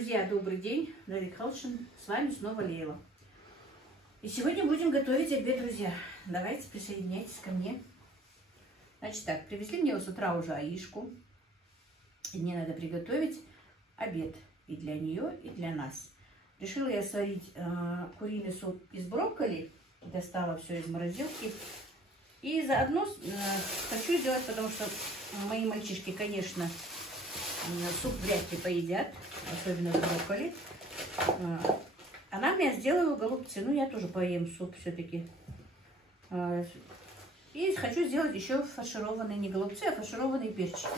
Друзья, добрый день, Дарья Михайловна, с вами снова Лейла. И сегодня будем готовить обед, друзья. Давайте присоединяйтесь ко мне. Значит так, привезли мне с утра уже Аишку. И мне надо приготовить обед и для нее, и для нас. Решила я сварить куриный суп из брокколи. Достала все из морозилки. И заодно хочу сделать, потому что мои мальчишки, конечно, суп вряд ли поедят, особенно с брокколи. Она мне сделала голубцы, ну я тоже поем суп все-таки. И хочу сделать еще фаршированные, не голубцы, а фаршированные перчики.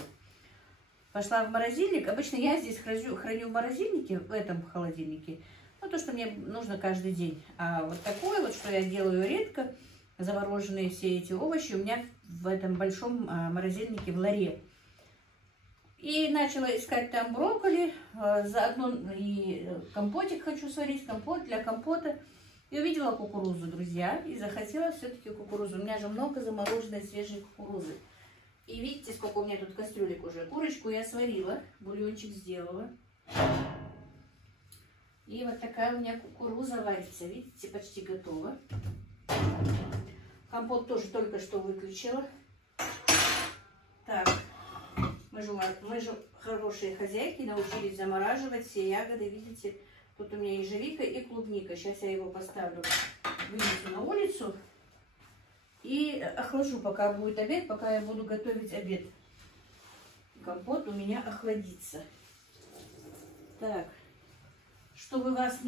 Пошла в морозильник. Обычно я здесь храню в морозильнике, в этом холодильнике, ну то, что мне нужно каждый день. А вот такое вот, что я делаю редко, замороженные все эти овощи, у меня в этом большом морозильнике в ларе. И начала искать там брокколи, заодно и компотик хочу сварить, компот для компота. И увидела кукурузу, друзья, и захотела все-таки кукурузу. У меня же много замороженной свежей кукурузы. И видите, сколько у меня тут кастрюлек уже. Курочку я сварила, бульончик сделала. И вот такая у меня кукуруза варится, видите, почти готова. Компот тоже только что выключила. Так. Мы же хорошие хозяйки, научились замораживать все ягоды. Видите, тут у меня ежевика и клубника. Сейчас я его поставлю, вынесу на улицу и охлажу, пока будет обед, пока я буду готовить обед. Компот у меня охладится. Так, чтобы вас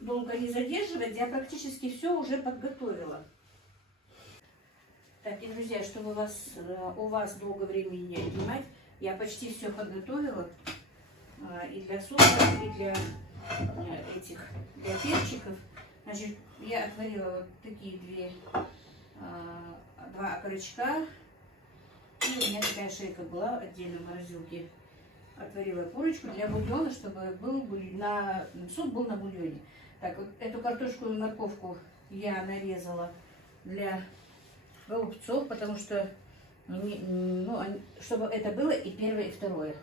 долго не задерживать, я практически все уже подготовила. Так, и, друзья, чтобы у вас долго времени не отнимать, я почти все подготовила и для супа, и для перчиков. Значит, я отварила вот такие два окорочка. И у меня такая шейка была отдельно в морозилке. Отварила курочку для бульона, чтобы суп был на бульоне. Так, вот эту картошку и морковку я нарезала для голубцов, потому что чтобы это было и первое, и второе.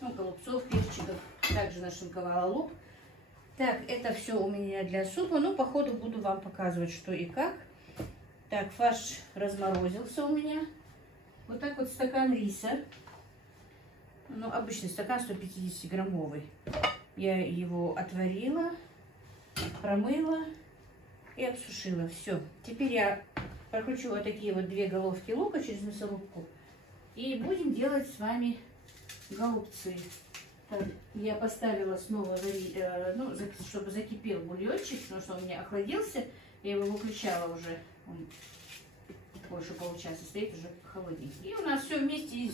Ну, голубцов, перчиков. Также нашинковала лук. Так, это все у меня для супа. Ну, по ходу буду вам показывать, что и как. Так, фарш разморозился у меня. Вот так вот стакан риса. Ну, обычный стакан 150-граммовый. Я его отварила, промыла и обсушила. Все. Теперь я прокручу вот такие вот 2 головки лука через мясорубку. И будем делать с вами голубцы. Так, я поставила снова варить, чтобы закипел бульончик, потому что он у меня охладился. Я его выключала уже. Он больше получаса стоит уже холодненький. И у нас все вместе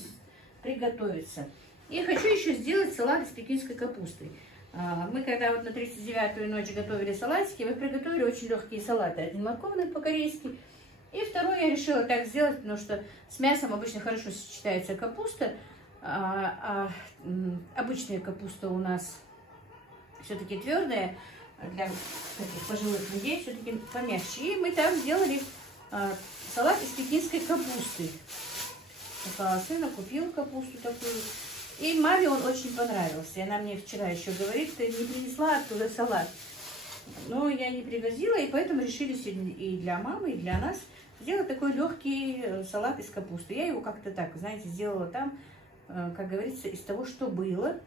приготовится. И хочу еще сделать салат из пекинской капусты. Мы когда вот на 39-ю ночь готовили салатики, мы приготовили очень легкие салаты. Один морковный по-корейски. И второй я решила так сделать, потому что с мясом обычно хорошо сочетается капуста, обычная капуста у нас все-таки твердая, для таких пожилых людей все-таки помягче. И мы там сделали салат из пекинской капусты. Пока сына купил капусту такую. И маме он очень понравился. И она мне вчера еще говорит, ты не принесла оттуда салат. Но я не привозила, и поэтому решили сегодня и для мамы, и для нас сделать такой легкий салат из капусты. Я его как-то так, знаете, сделала там, как говорится, из того, что было.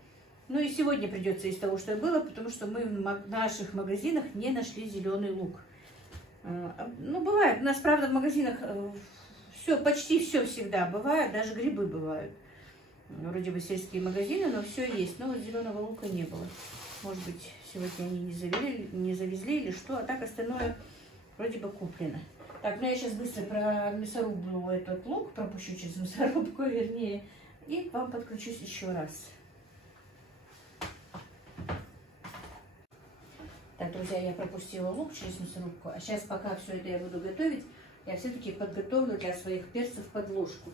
Ну и сегодня придется из того, что было, потому что мы в наших магазинах не нашли зеленый лук. Ну, бывает. У нас, правда, в магазинах почти все всегда бывает, даже грибы бывают. Вроде бы сельские магазины, но все есть. Но вот зеленого лука не было. Может быть, сегодня они не завезли или что, а так остальное вроде бы куплено. Так, ну я сейчас быстро промясорублю этот лук, пропущу через мясорубку, вернее, и к вам подключусь еще раз. Так, друзья, я пропустила лук через мясорубку, а сейчас, пока все это я буду готовить, я все-таки подготовлю для своих перцев подложку.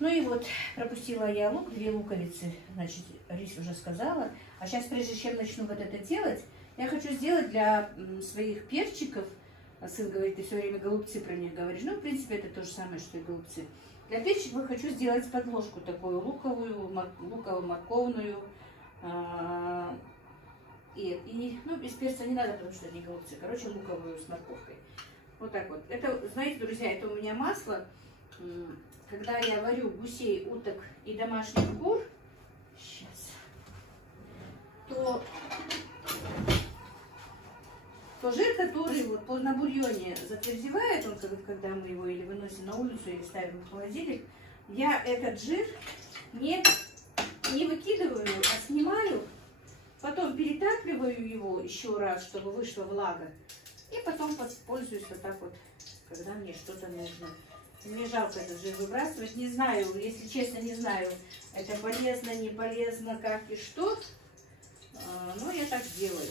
Ну и вот, пропустила я лук, 2 луковицы, значит, рис уже сказала. А сейчас, прежде чем начну вот это делать, я хочу сделать для своих перчиков. Сын говорит, ты все время голубцы про них говоришь. Ну, в принципе, это то же самое, что и голубцы. Для перчиков хочу сделать подложку такую луковую, луково-морковную, цвет. И, ну, без перца не надо, потому что это не голубцы. Короче, луковую с морковкой. Вот так вот. Это, знаете, друзья, это у меня масло. Когда я варю гусей, уток и домашних кур, сейчас, то жир, который вот на бульоне затвердевает, он, когда мы его или выносим на улицу, или ставим в холодильник, я этот жир не выкидываю, а снимаю, потом перетапливаю его еще раз, чтобы вышла влага, и потом пользуюсь вот так вот, когда мне что-то нужно. Мне жалко этот жир выбрасывать, не знаю, если честно, не знаю, это полезно, не полезно, как и что, но я так делаю.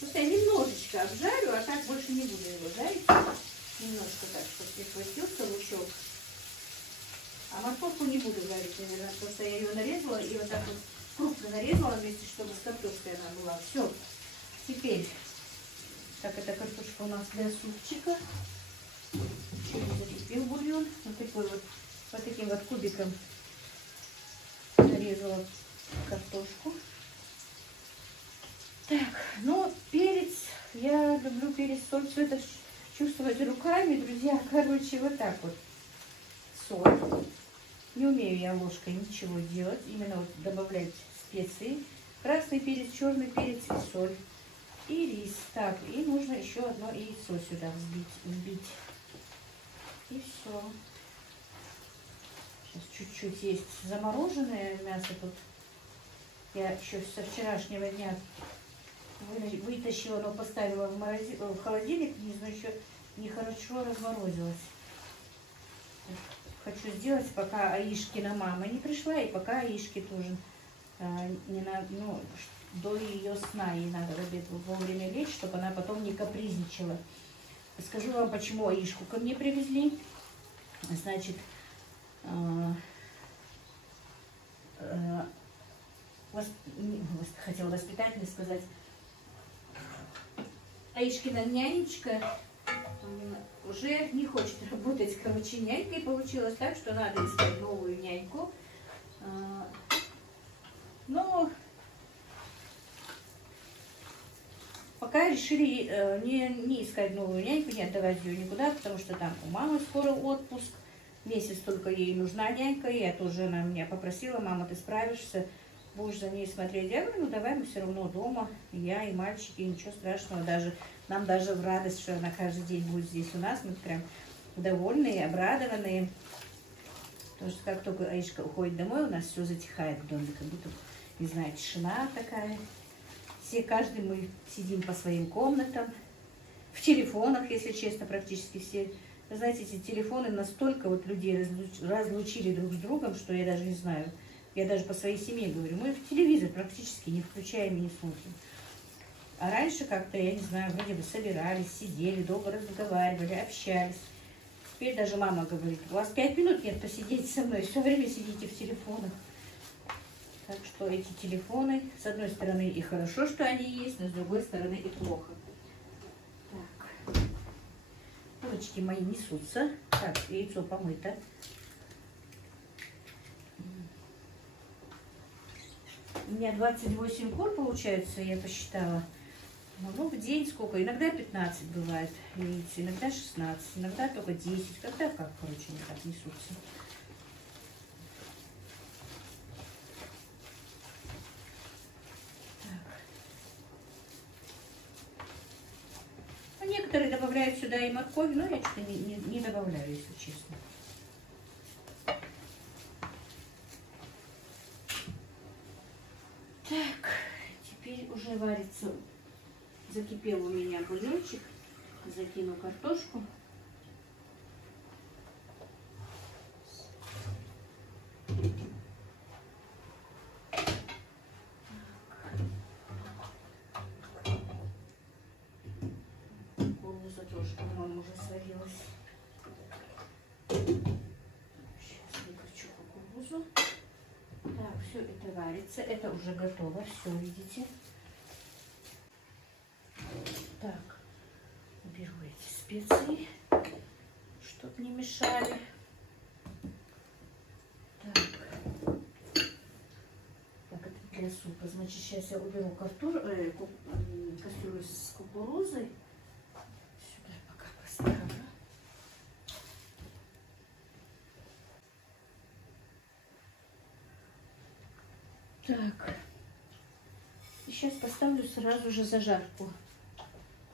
Просто я немножечко обжарю, а так больше не буду его жарить. Немножко так, чтобы прихватился лучок. А морковку не буду жарить, наверное, просто я ее нарезала и вот так вот крупно нарезала вместе, чтобы с картошкой она была. Все. Теперь, так, эта картошка у нас для супчика. Чуть закипел бульон. Вот такой вот, по таким вот кубикам нарезала картошку. Так, ну, перец, я люблю перец, соль, все это чувствовать руками, друзья. Короче, вот так вот. Соль. Не умею я ложкой ничего делать, именно вот добавлять специи. Красный перец, черный перец и соль. И рис. Так, и нужно еще одно яйцо сюда взбить. И все. Сейчас чуть-чуть есть замороженное мясо тут. Я еще со вчерашнего дня вытащила, но поставила в холодильник, но еще нехорошо разморозилась. Хочу сделать, пока Аишкина мама не пришла, и пока Аишке тоже до ее сна ей надо в обед вовремя лечь, чтобы она потом не капризничала. Скажу вам, почему Аишку ко мне привезли. Значит, хотела воспитательно сказать, Аишкина нянечка уже не хочет работать, короче, нянькой. Получилось так, что надо искать новую няньку. Но пока решили не искать новую няньку, не отдавать ее никуда, потому что там у мамы скоро отпуск. Месяц только ей нужна нянька. Я тоже, она меня попросила: мама, ты справишься, будешь за ней смотреть. Я говорю, ну давай, мы все равно дома, я и мальчики, ничего страшного. Нам даже в радость, что она каждый день будет здесь у нас. Мы прям довольные, обрадованные. Потому что как только Аишка уходит домой, у нас все затихает в доме, как будто, не знаю, тишина такая. Каждый мы сидим по своим комнатам, в телефонах, если честно, практически все. Вы знаете, эти телефоны настолько вот людей разлучили друг с другом, что я даже не знаю. Я даже по своей семье говорю, мы в телевизор практически не включаем и не смотрим. А раньше как-то, я не знаю, вроде бы собирались, сидели, долго разговаривали, общались. Теперь даже мама говорит, у вас 5 минут нет посидеть со мной, все время сидите в телефонах. Так что эти телефоны, с одной стороны, и хорошо, что они есть, но с другой стороны, и плохо. Так. Курочки мои несутся. Так, яйцо помыто. У меня 28 кур получается, я посчитала. Ну, в день сколько? Иногда 15 бывает яиц, иногда 16, иногда только 10. Когда как, короче, они так несутся. Некоторые добавляют сюда и морковь, но я что-то не добавляю, если честно. Так, теперь уже варится, закипел у меня бульончик, закину картошку. Тоже, по-моему, уже сварилась. Сейчас выключу кукурузу. Так, все это варится. Это уже готово. Все, видите. Так, беру эти специи, чтобы не мешали. Так, это для супа. Значит, сейчас я уберу кастрюлю с кукурузой. Сюда пока поставлю. Так. И сейчас поставлю сразу же зажарку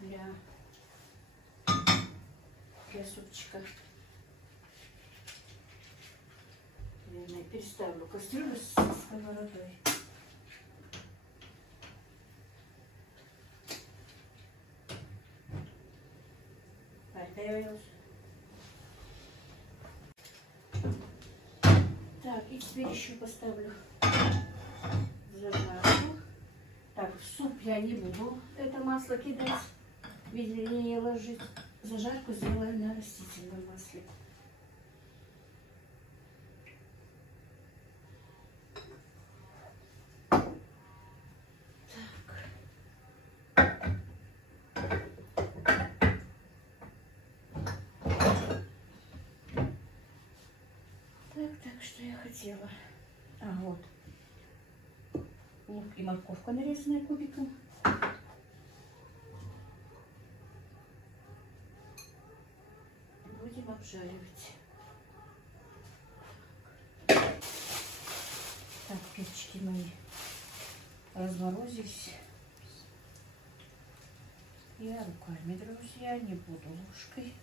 для супчика. Я переставлю кастрюлю с сковородой. Так, и теперь еще поставлю зажарку. Так, в суп я не буду это масло кидать, не ложить. Зажарку сделаю на растительном масле. Так, что я хотела? Вот. Лук и морковка, нарезанная кубиком. Будем обжаривать. Так, перчики мои разморозились. Я руками, друзья, не буду ложкой.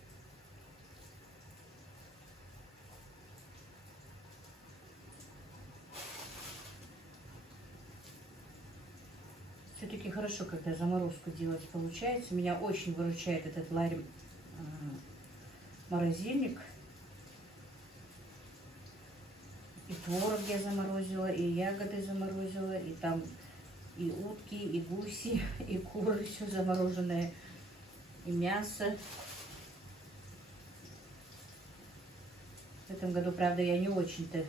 Все-таки хорошо, когда заморозку делать получается. Меня очень выручает этот ларь морозильник. И творог я заморозила, и ягоды заморозила, и там и утки, и гуси, и куры, все замороженное, и мясо. В этом году, правда, я не очень-то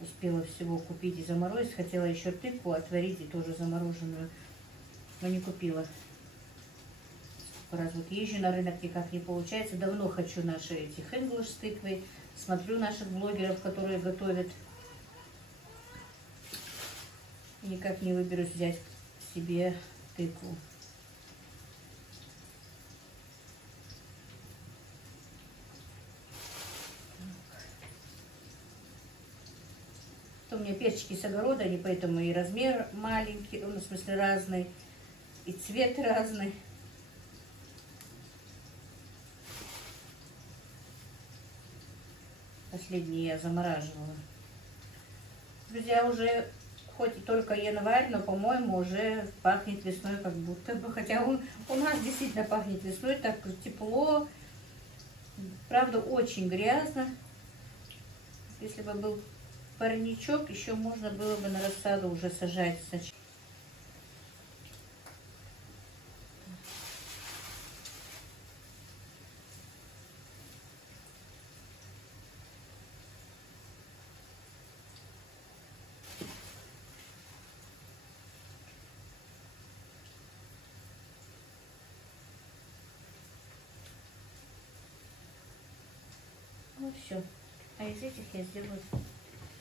успела всего купить и заморозить. Хотела еще тыкву отварить и тоже замороженную, но не купила. Раз вот езжу на рынок, никак не получается. Давно хочу наши эти хенглиш с тыквой. Смотрю наших блогеров, которые готовят. И никак не выберусь взять себе тыкву. У меня перчики с огорода, они поэтому и размер маленький, ну, в смысле разный, и цвет разный. Последние я замораживала. Друзья, уже хоть и только январь, но, по-моему, уже пахнет весной как будто бы. Хотя у нас действительно пахнет весной, так тепло. Правда, очень грязно. Если бы был парничок, еще можно было бы на рассаду уже сажать сначала. Ну все. А из этих я сделаю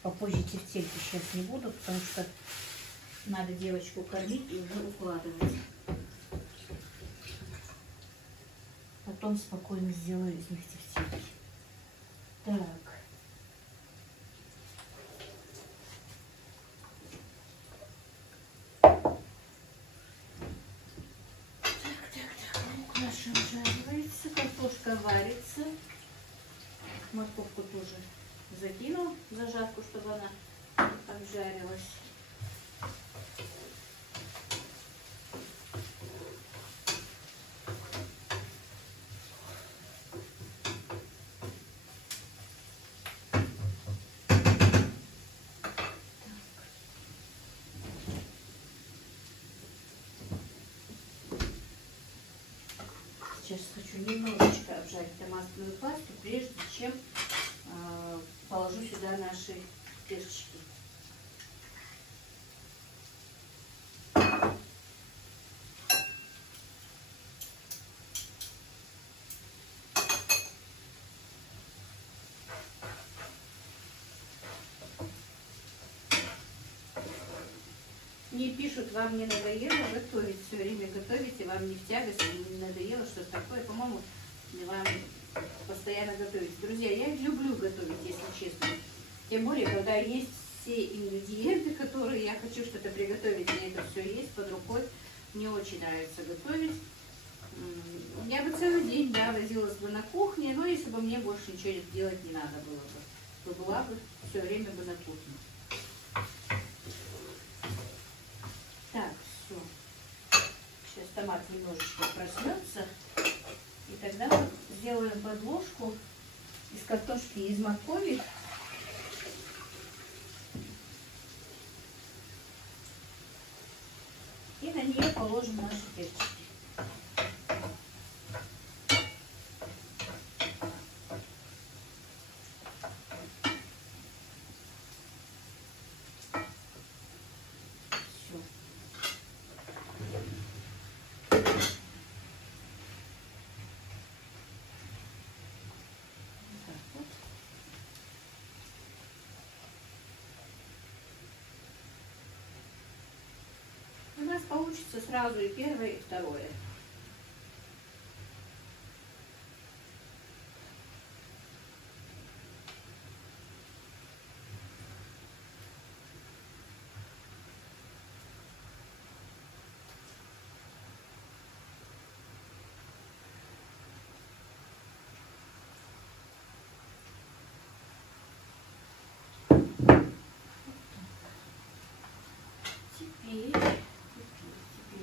попозже тефтельки. Сейчас не буду, потому что надо девочку кормить и уже укладывать. Потом спокойно сделаю из них тефтельки. Так. Лук наш обжаривается, картошка варится. Морковку тоже закину в зажарку, чтобы она обжарилась. Сейчас хочу немножечко обжарить томатную пасту, прежде чем положу сюда наши перчики. пишут, вам не надоело готовить, все время готовите, вам не в тягость, не надоело, что-то такое. По-моему, вам постоянно готовить. Друзья, я люблю готовить, если честно. Тем более, когда есть все ингредиенты, которые я хочу что-то приготовить, и это все есть под рукой. Мне очень нравится готовить. Я бы целый день, да, возилась бы на кухне, но если бы мне больше ничего делать не надо было бы, то была бы все время бы на кухне. Так, все. Сейчас томат немножечко проснется. И тогда мы сделаем подложку из картошки и из моркови. И на нее положим наши перчики. У нас получится сразу и первое, и второе. Теперь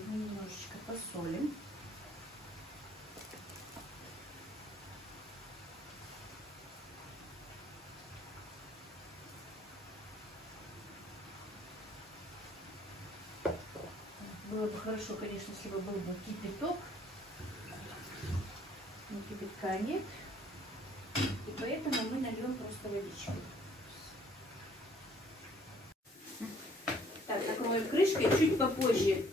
мы немножечко посолим. Было бы хорошо, конечно, если бы был бы кипяток. Но кипятка нет. И поэтому мы нальем просто водичку. Так, накроем крышкой. Чуть попозже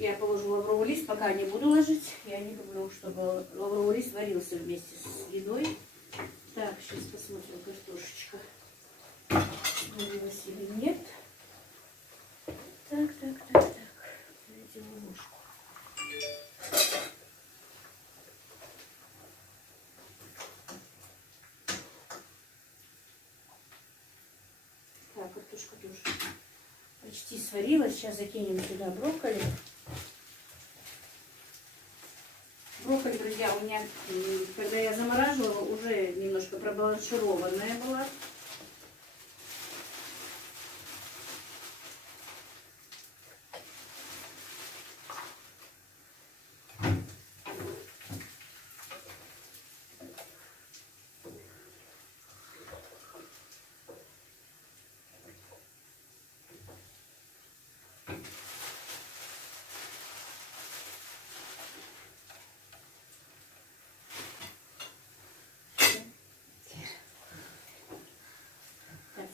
я положу лавровый лист, пока не буду ложить. Я не люблю, чтобы лавровый лист варился вместе с едой. Так, сейчас посмотрим, картошечка варилась или нет. Так. Возьму ложку. Так, картошка тоже почти сварилась. Сейчас закинем сюда брокколи. Брокколи, друзья, у меня, когда я замораживала, уже немножко пробаланшированная была.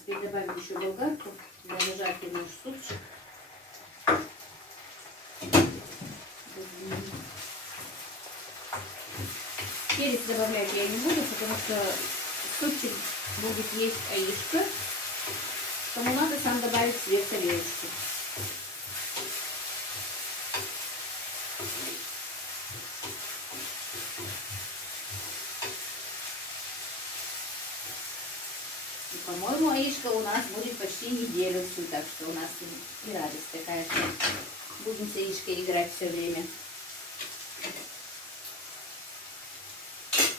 Теперь добавим еще болгарку для зажарки наш супчик. Перец добавлять я не буду, потому что супчик будет есть аишка. Кому надо, сам добавить цвет тарелочки. По-моему, аишка у нас будет почти неделю всю, так что у нас и радость такая, что будем с аишкой играть все время.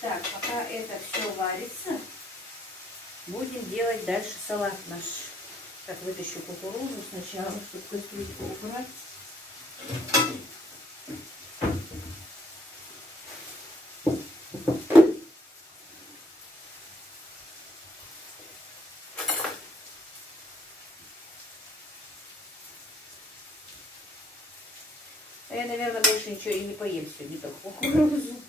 Так, пока это все варится, будем делать дальше салат наш. Так, вытащу кукурузу сначала, чтобы кастрюльку убрать. А я, наверное, больше ничего и не поем сегодня, только кукурузу.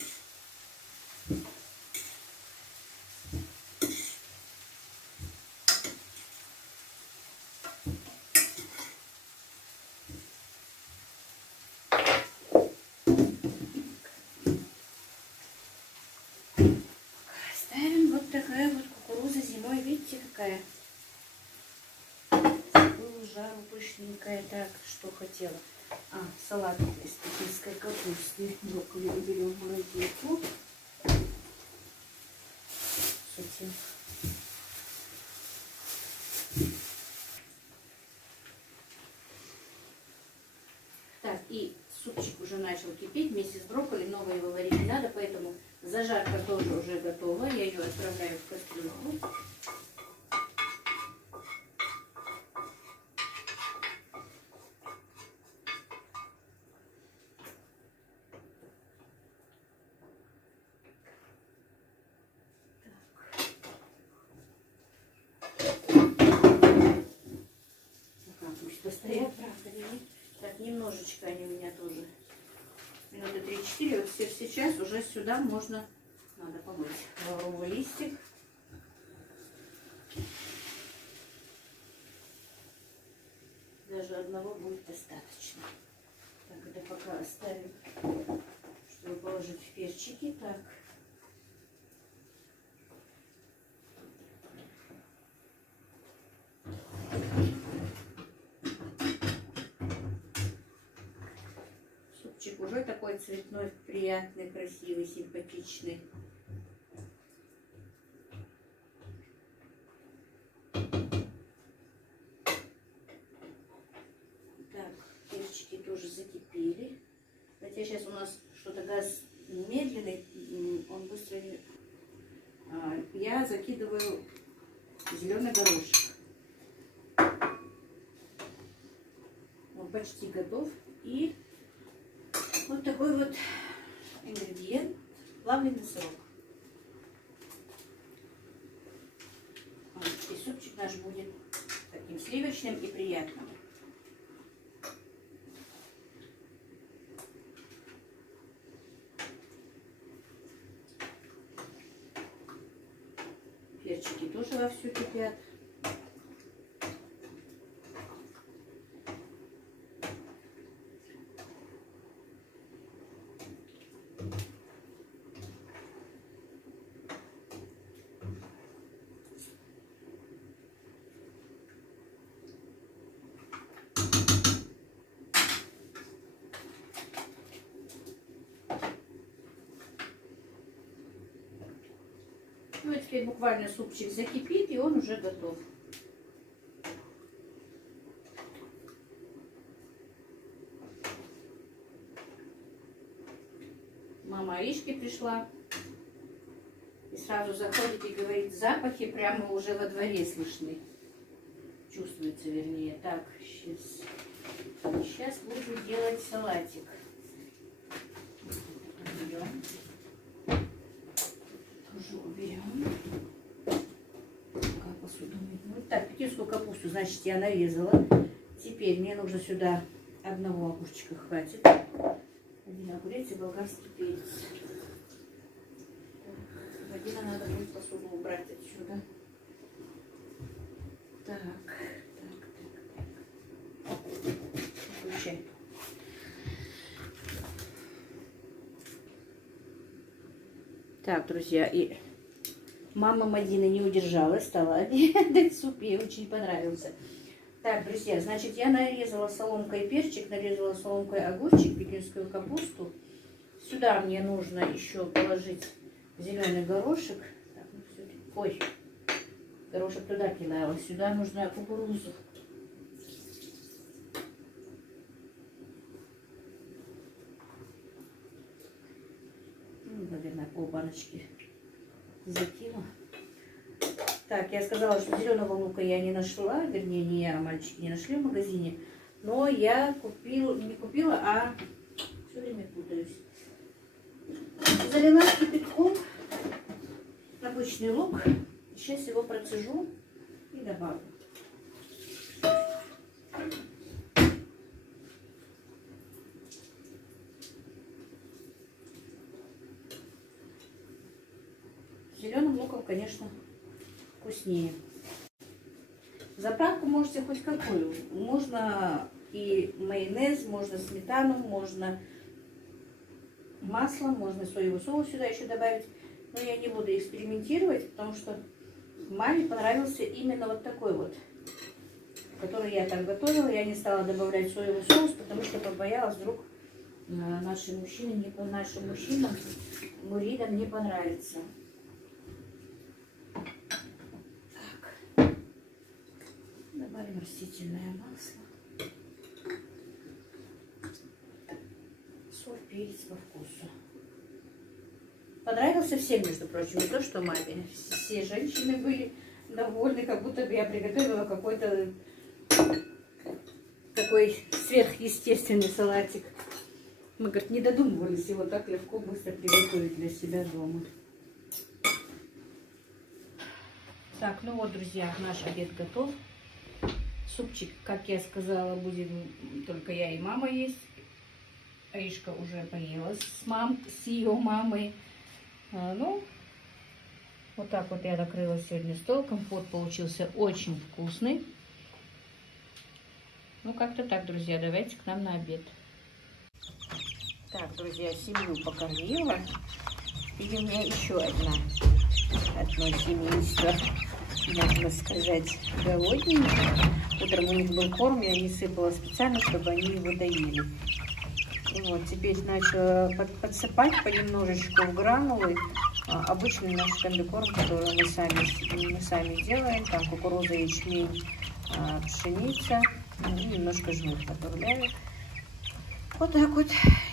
Ставим вот такая вот кукуруза зимой, видите, какая? Такую жару пышненькая. Так, что хотела. Салат из пекинской капусты. Брокколи уберем в морозилку. Сутим. Так, и супчик уже начал кипеть вместе с брокколи, много его варить не надо, поэтому зажарка тоже уже готова. Я ее отправляю в кастрюльку. Так, немножечко они у меня тоже. Минуты 3-4. Вот сейчас уже сюда можно, надо помыть, лавровый листик. Даже одного будет достаточно. Так, это пока оставим, чтобы положить в перчики. Так. Супчик уже такой цветной, приятный, красивый, симпатичный. Так, перчики тоже закипели. Хотя сейчас у нас что-то газ медленный, он быстро не... Я закидываю зеленый горошек. Он почти готов. И вот такой вот ингредиент, плавленый сырок. И супчик наш будет таким сливочным и приятным. Перчики тоже вовсю кипят. Ну и теперь буквально супчик закипит, и он уже готов. Мама Аришки пришла и сразу заходит и говорит, запахи прямо уже во дворе слышны. Чувствуется, вернее. Так, сейчас буду делать салатик. Уберем. Тоже уберем. Посуду. Вот так, пекинскую капусту, значит, я нарезала. Теперь мне нужно сюда одного огурчика хватит. Один огурец и болгарский перец. Вадина надо будет посуду убрать отсюда. Так. Включай. Так, друзья, и мама Мадины не удержалась, стала обедать суп, ей очень понравился. Так, друзья, значит, я нарезала соломкой перчик, нарезала соломкой огурчик, пекинскую капусту. Сюда мне нужно еще положить зеленый горошек. Так, ну, ой, горошек туда кидала. Сюда нужно кукурузу. Ну, наверное, пол баночки закину. Так, я сказала, что зеленого лука я не нашла, вернее, не я, а мальчики не нашли в магазине. Но я не купила, а все время путаюсь. Залила кипятком обычный лук. Сейчас его процежу и добавлю. Зеленым луком, конечно, вкуснее. Заправку можете хоть какую. Можно и майонез, можно сметану, можно масло, можно соевый соус сюда еще добавить. Но я не буду экспериментировать, потому что маме понравился именно вот такой вот который я там готовила. Я не стала добавлять соевый соус, потому что побоялась, вдруг нашим мужчинам, муридам не понравится. Так. Добавим растительное масло. Соль, перец по вкусу. Понравился всем, между прочим, не то что маме. Все женщины были довольны, как будто бы я приготовила какой-то такой сверхъестественный салатик. Мы, говорит, не додумывались его так легко, быстро приготовить для себя дома. Так, ну вот, друзья, наш обед готов. Супчик, как я сказала, будет только я и мама есть. Аишка уже поела с ее мамой. Ну, вот так вот я накрыла сегодня стол. Компот получился очень вкусный. Ну, как-то так, друзья. Давайте к нам на обед. Так, друзья, семью покормила. И у меня еще одно семейство, можно сказать, голодненькое. Утром у них был корм, я не сыпала специально, чтобы они его доели. Вот, теперь начала подсыпать понемножечку в гранулы. Обычный наш комбикорм, который мы сами делаем. Там кукуруза, ячмень, пшеница. И немножко жмых добавляю. Вот так вот.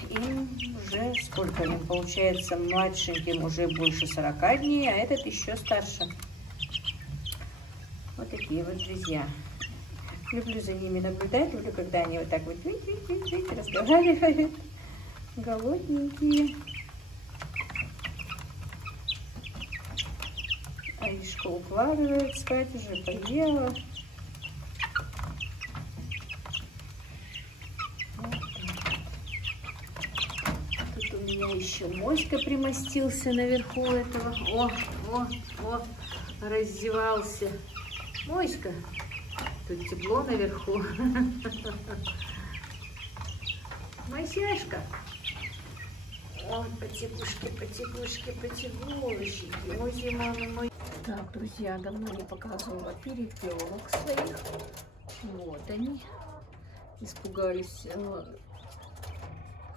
Им уже сколько им получается? Младшеньким уже больше 40 дней, а этот еще старше. Вот такие вот друзья. Люблю за ними наблюдать, люблю, когда они вот так вот разговаривают. Голодненькие. Аишка укладывает спать, уже поела. Вот тут у меня еще моська примостился наверху этого. О, раздевался. Моська. Тут тепло наверху. Мосяшка. Ой, потеплушки. Ой, зима мой. Так, друзья, давно не показывала перепелок своих. Вот они. Испугались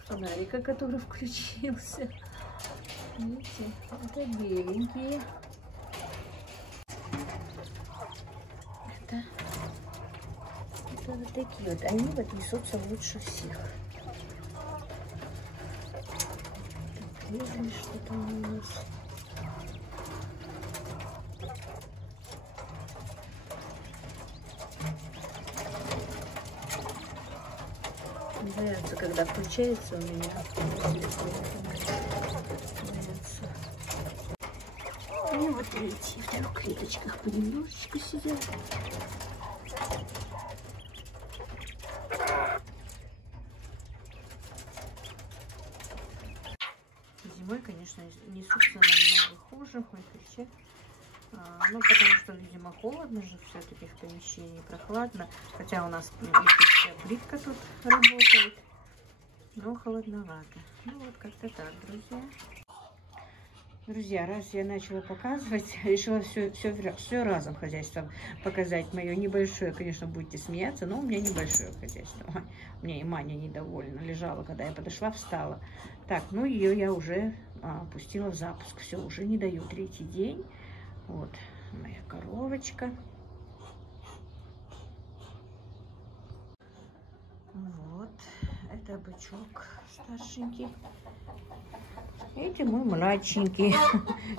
фонарика, который включился. Видите, это беленькие. Это вот такие вот. Они вот несутся лучше всех. Видели, что там у нас? Нравится, когда включается у меня. Нравится. И вот видите, в 3 клеточках понемножечку сидят. Зимой, конечно, несутся намного хуже, хоть кричать. Ну, потому что, видимо, холодно же все-таки в помещении, прохладно. Хотя у нас плитка тут работает, но холодновато. Ну, вот как-то так, друзья. Друзья, раз я начала показывать, решила все разом хозяйство показать. Мое небольшое, конечно, будете смеяться, но у меня небольшое хозяйство. Ой, у меня и Маня недовольна. Лежала, когда я подошла, встала. Так, ну ее я уже пустила в запуск. Все, уже не даю 3-й день. Вот моя коровочка. Вот, это бычок старшенький. Это мой младшенький.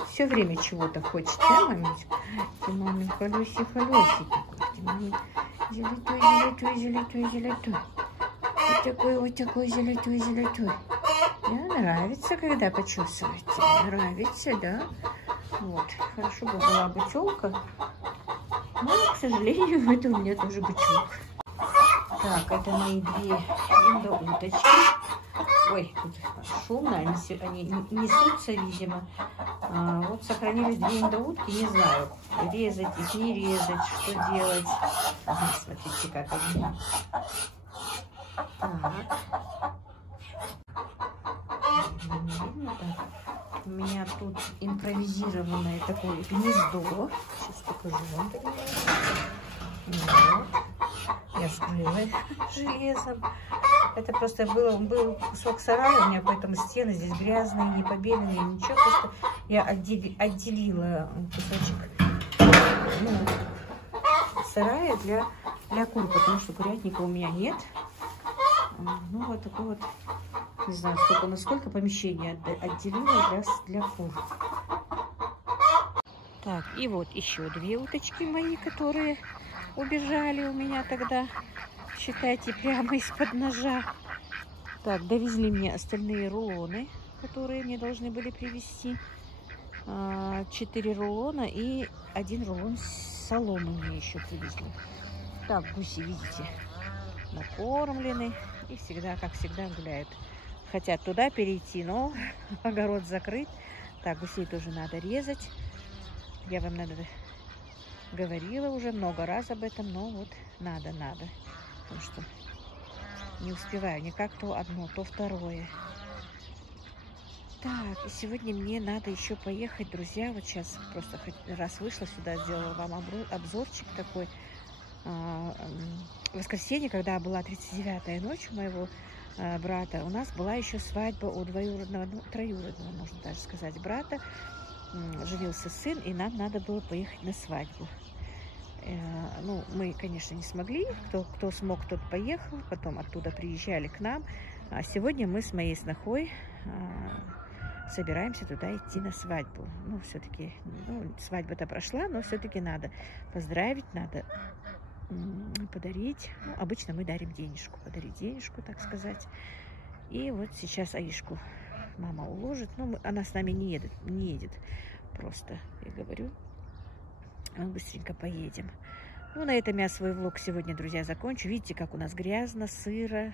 Все время чего-то хочет, да, мамочка? Ты мамин колесик такой. Ты мамин золотой. Вот такой золотой. Да, нравится, когда почувствуете. Нравится, да? Вот, хорошо бы была бычелка. Но, к сожалению, это у меня тоже бычок. Так, это мои 2 индоуточки. Ой, тут шумно, они несутся, видимо. Вот сохранились 2 индоутки, не знаю, резать их, не резать, что делать. Ага, смотрите, как они. Так. У меня тут импровизированное такое гнездо. Сейчас покажу вам. Вот. я склеила железом. Это просто был кусок сарая у меня, поэтому стены здесь грязные, не побеленные, ничего. Просто я отделила кусочек сарая для кур, потому что курятника у меня нет. Ну, вот такой вот, не знаю, насколько помещение отделила для кур. Так, и вот еще 2 уточки мои, которые убежали у меня тогда, считайте, прямо из-под ножа. Так, довезли мне остальные рулоны, которые мне должны были привезти. 4 рулона и 1 рулон соломы мне еще привезли. Так, гуси, видите, накормлены и всегда, как всегда, гуляют. Хотят туда перейти, но огород закрыт. Так, гусей тоже надо резать. Я вам говорила уже много раз об этом, но вот надо. Потому что не успеваю никак то одно, то второе. Так, и сегодня мне надо еще поехать, друзья. Вот сейчас просто хоть раз вышла сюда, сделала вам обзорчик такой. В воскресенье, когда была 39-я ночь у моего брата, у нас была еще свадьба у двоюродного, троюродного, можно даже сказать, брата. Женился сын, и нам надо было поехать на свадьбу. Ну, мы, конечно, не смогли. Кто смог, тот поехал. Потом оттуда приезжали к нам. А сегодня мы с моей снохой собираемся туда идти на свадьбу. Ну, все-таки, свадьба-то прошла, но все-таки надо поздравить, надо подарить. Ну, обычно мы дарим денежку, подарить денежку, так сказать. И вот сейчас Аишку мама уложит. Ну, она с нами не едет. Просто, я говорю, мы быстренько поедем. Ну, на этом я свой влог сегодня, друзья, закончу. Видите, как у нас грязно, сыро,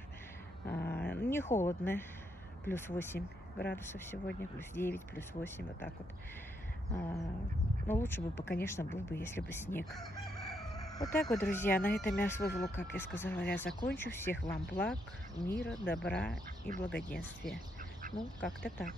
не холодно. Плюс 8 градусов сегодня, плюс 9, плюс 8, вот так вот. Но лучше бы, конечно, был бы, если бы снег. Вот так вот, друзья, на этом я свой влог, как я сказала, я закончу. Всех вам благ, мира, добра и благоденствия. Ну, как-то так.